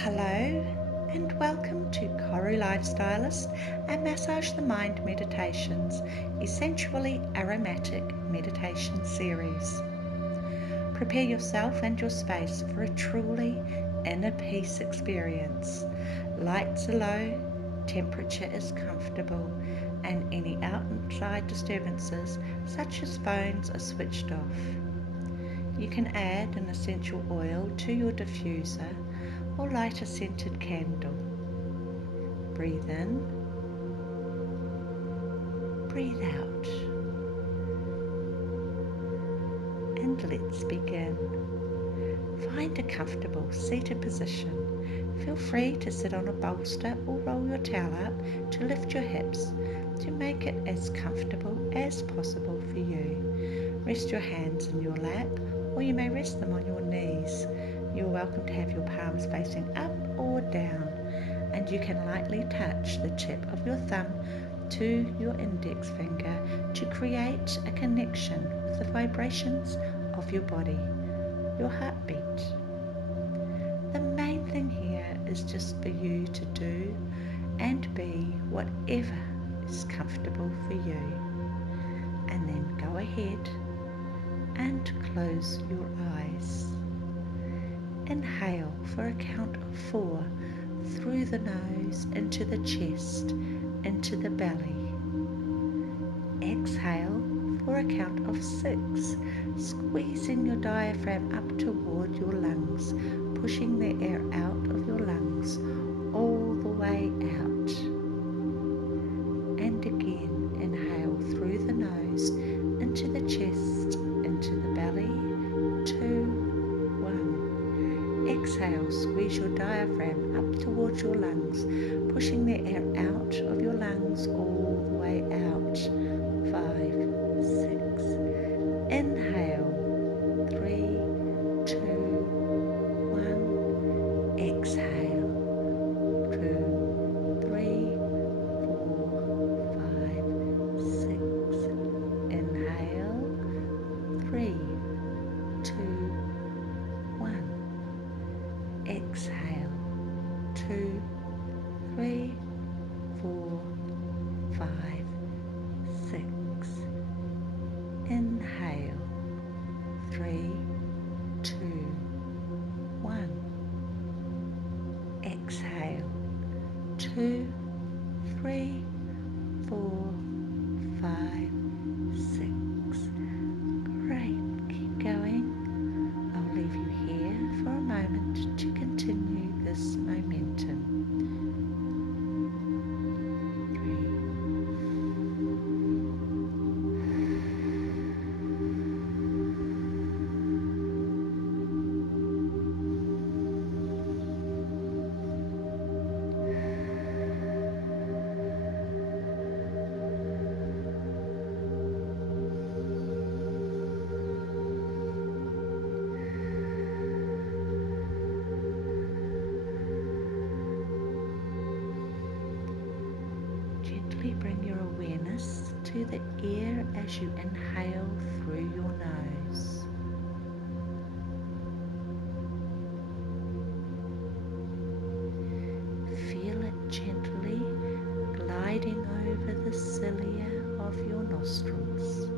Hello and welcome to KORU Lifestylist and Massage the Mind Meditations, Essentially Aromatic Meditation series. Prepare yourself and your space for a truly inner peace experience. Lights are low, temperature is comfortable, and any outside disturbances such as phones are switched off. You can add an essential oil to your diffuser or light a scented candle. Breathe in, breathe out, and let's begin. Find a comfortable seated position. Feel free to sit on a bolster or roll your towel up to lift your hips to make it as comfortable as possible for you. Rest your hands in your lap, or you may rest them on your knees. You're welcome to have your palms facing up or down, and you can lightly touch the tip of your thumb to your index finger to create a connection with the vibrations of your body, your heartbeat. The main thing here is just for you to do and be whatever is comfortable for you. And then go ahead and close your eyes. Inhale for a count of 4 through the nose, into the chest, into the belly. Exhale for a count of 6, squeezing your diaphragm up toward your lungs, pushing the air out of your lungs all the way out. And again, inhale through the nose, into the chest, into the belly. 2, 1. Exhale, squeeze your diaphragm up towards your lungs, pushing the air out of your lungs all the way out. 5, 6. Inhale. 3, 2, 1. Exhale. 2, 3, 4, 5, 6. Inhale. 3, 2, 1. Exhale. 2, 3, 4, 5, 6. Inhale. 3, 2, 1. Exhale. 2, 3, 4, 5, 6. Great. Keep going. I'll leave you here for a moment to continue this momentum. 3. Gently bring your awareness to the air as you inhale through your nose. Feel it gently gliding over the cilia of your nostrils.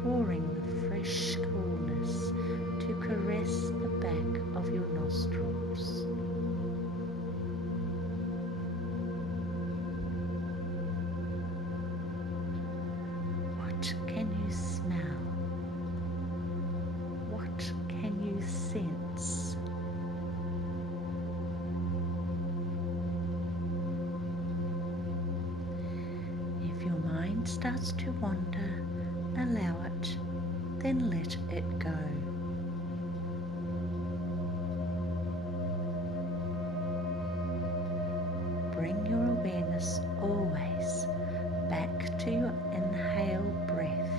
Drawing the fresh coolness to caress the back of your nostrils. What can you smell? What can you sense? If your mind starts to wander, allow it, then let it go. Bring your awareness always back to your inhale breath,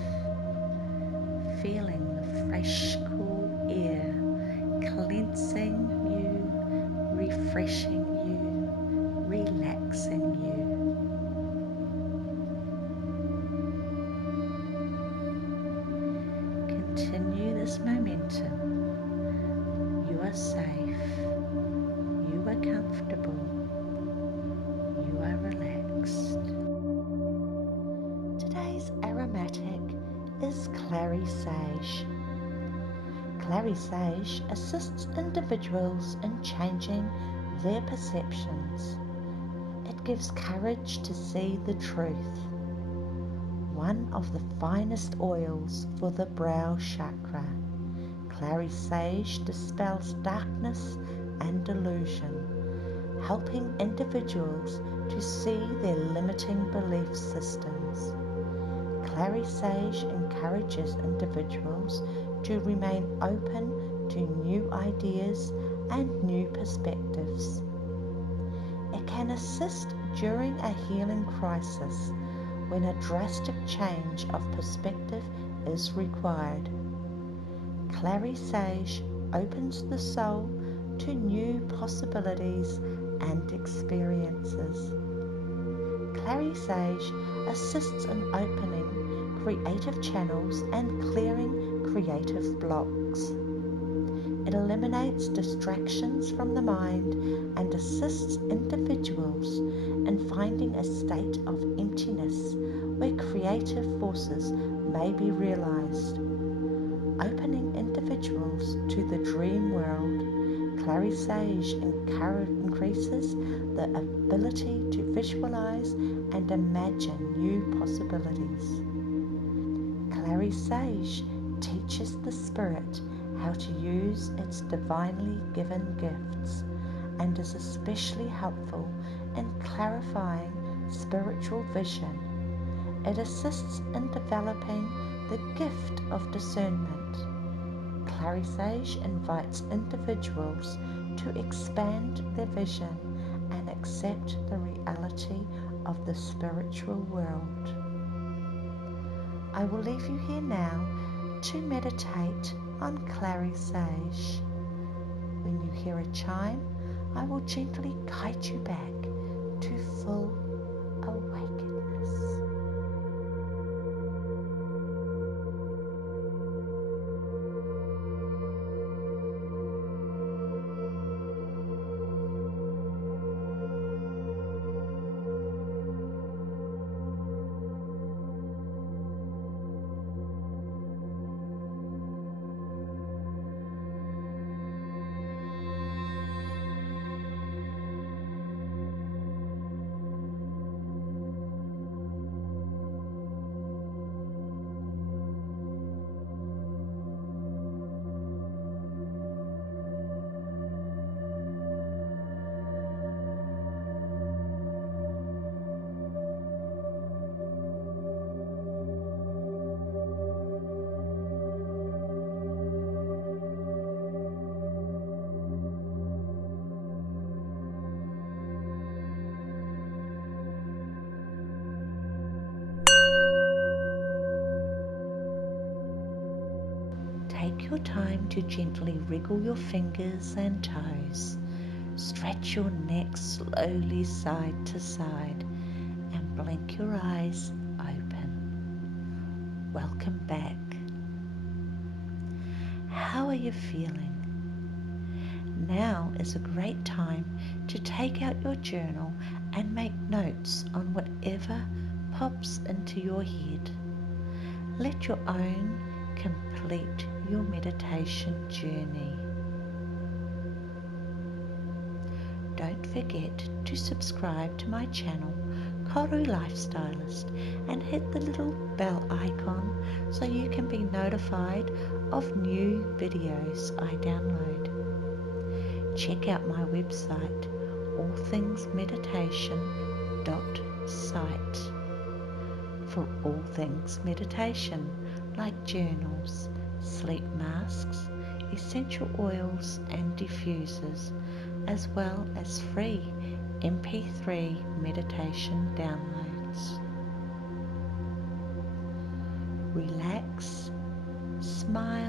feeling the fresh, cool air cleansing you, refreshing you, relaxing you. Continue this momentum. You are safe. You are comfortable. You are relaxed. Today's aromatic is Clary Sage. Clary Sage assists individuals in changing their perceptions. It gives courage to see the truth. One of the finest oils for the brow chakra, Clary Sage dispels darkness and delusion, helping individuals to see their limiting belief systems. Clary Sage encourages individuals to remain open to new ideas and new perspectives. It can assist during a healing crisis when a drastic change of perspective is required. Clary Sage opens the soul to new possibilities and experiences. Clary Sage assists in opening creative channels and clearing creative blocks. It eliminates distractions from the mind and assists individuals in finding a state of emptiness where creative forces may be realized. Opening individuals to the dream world, Clary Sage increases the ability to visualize and imagine new possibilities. Clary Sage teaches the spirit how to use its divinely given gifts and is especially helpful in clarifying spiritual vision. It assists in developing the gift of discernment. Clary Sage invites individuals to expand their vision and accept the reality of the spiritual world. I will leave you here now to meditate on Clary Sage. When you hear a chime, I will gently guide you back to full awakeness. Take your time to gently wriggle your fingers and toes. Stretch your neck slowly side to side and blink your eyes open. Welcome back. How are you feeling? Now is a great time to take out your journal and make notes on whatever pops into your head. Let your own complete your meditation journey. Don't forget to subscribe to my channel, KORU Lifestylist, and hit the little bell icon so you can be notified of new videos I download. Check out my website, allthingsmeditation.site, for all things meditation like journals, sleep masks, essential oils and diffusers, as well as free MP3 meditation downloads. Relax, smile